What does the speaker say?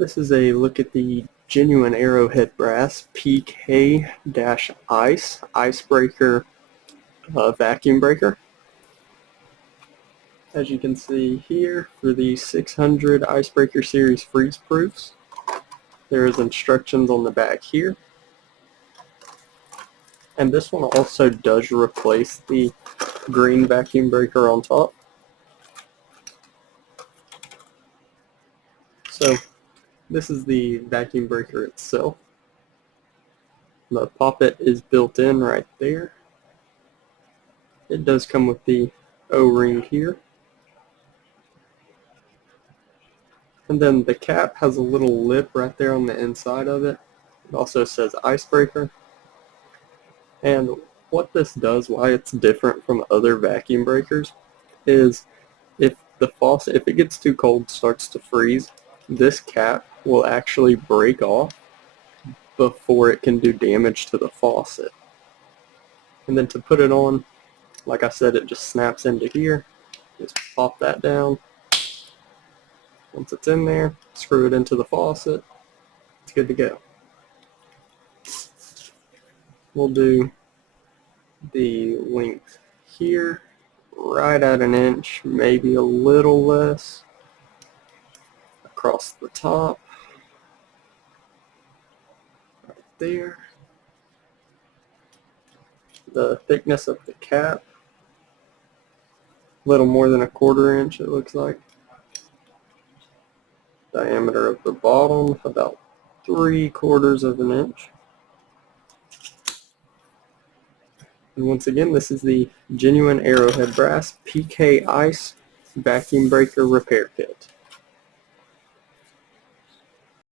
This is a look at the genuine Arrowhead Brass PK-Ice Icebreaker vacuum breaker. As you can see here, for the 600 Icebreaker series freeze proofs, there is instructions on the back here. And this one also does replace the green vacuum breaker on top. So this is the vacuum breaker itself. The poppet is built in right there. It does come with the O-ring here. And then the cap has a little lip right there on the inside of it. It also says Icebreaker. And what this does, why it's different from other vacuum breakers, is if the faucet, if it gets too cold, starts to freeze, this cap will actually break off before it can do damage to the faucet. And then to put it on, like I said, it just snaps into here. Just pop that down. Once it's in there, screw it into the faucet. It's good to go. We'll do the length here, right at an inch, maybe a little less, across the top, right there. The thickness of the cap, a little more than a 1/4 inch it looks like. Diameter of the bottom, about 3/4 of an inch. And once again, this is the genuine Arrowhead Brass PK Ice Vacuum Breaker Repair Kit.